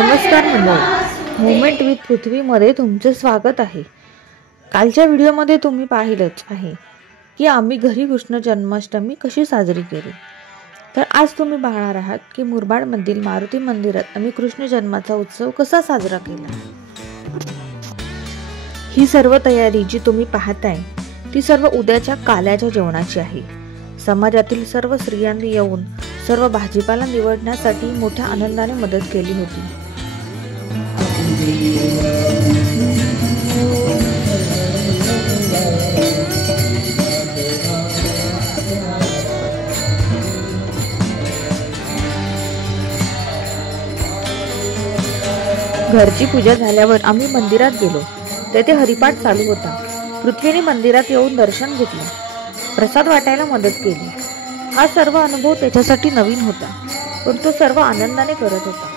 नमस्कार मंडळी, moment with पृथ्वीमध्ये तुमचे स्वागत आहे। कालच्या व्हिडिओमध्ये तुम्ही पाहिलंच आहे की आम्ही घरी कृष्ण जन्माष्टमी कशी साजरी केली। तर आज तुम्ही पाहणार आहात की मुरबाडमधील मारुती मंदिरात आम्ही कृष्ण जन्माचा उत्सव कसा साजरा केला। ही सर्व तयारी जी तुम्ही पाहताय ती सर्व उद्याच्या काल्याच्या जेवणाची आहे। समाजातील सर्व स्त्रियांनी येऊन सर्व भाजीपाला निवडण्यासाठी मोठ्या आनंदाने मदत केली होती। घरची पूजा झाल्यावर आम्ही मंदिरात गेलो। तेथे हरिपाठ चालू होता। पृथ्वीने मंदिरात येऊन दर्शन घेतले, प्रसाद वाटायला मदत केली। हा सर्व अनुभव त्याच्यासाठी नवीन होता, पण तो सर्व आनंदाने करत होता।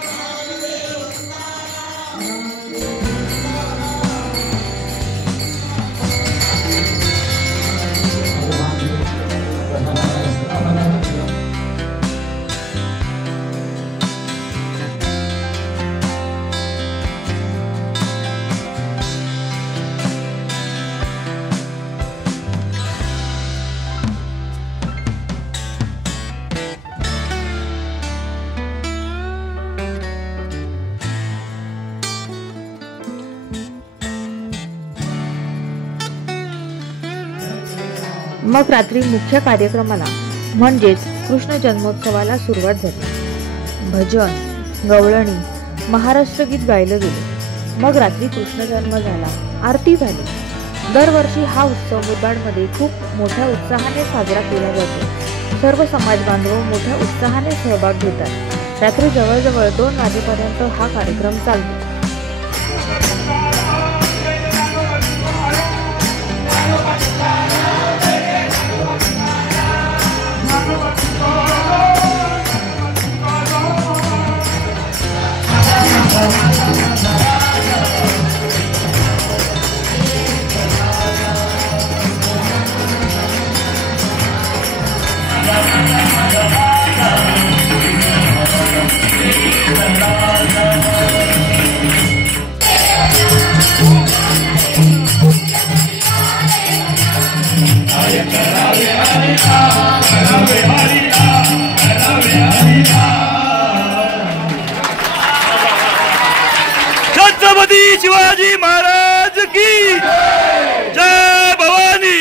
मग रात्री मुख्य कार्यक्रमाला म्हणजेच कृष्ण जन्मोत्सवाला सुरुवात झाली। भजन, गवळणी, महाराष्ट्र गीत गायलं गेले। मग रात्री कृष्ण जन्म झाला, आरती झाली। दरवर्षी हा उत्सव मुरबाडमध्ये खूप मोठ्या उत्साहाने साजरा केला जातो। सर्व समाज बांधव मोठ्या उत्साहाने सहभाग घेतात। रात्री जवळजवळ 2 वाजेपर्यंत हा कार्यक्रम चालतो। छत्रपती शिवाजी महाराज की जय भवानी।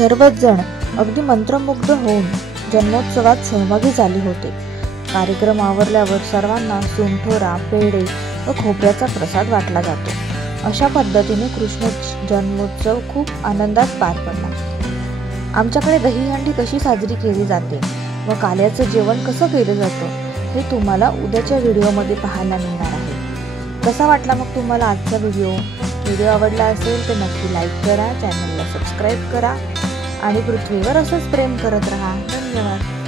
सर्वच जण अगदी मंत्रमुग्ध होऊन जन्मोत्सवात सहभागी झाले होते. कार्यक्रम आवरल्यावर सर्वांना सुंठोरा, पेढे व खोबऱ्याचा प्रसाद वाटला जातो. अशा पद्धतीने कृष्ण जन्मोत्सव खूप आनंदात पार पडला. आमच्याकडे दहीहंडी कशी साजरी केली जाते व काल्याचं जेवण कसं केलं जातं हे तुम्हाला उद्याच्या व्हिडिओमध्ये पाहायला मिळणार आहे. कसा वाटला मग तुम्हाला आजचा व्हिडिओ आवडला असेल तर नक्की लाईक करा, चॅनलला सबस्क्राईब करा आणि पृथ्वीवर असंच प्रेम करत राहा. धन्यवाद.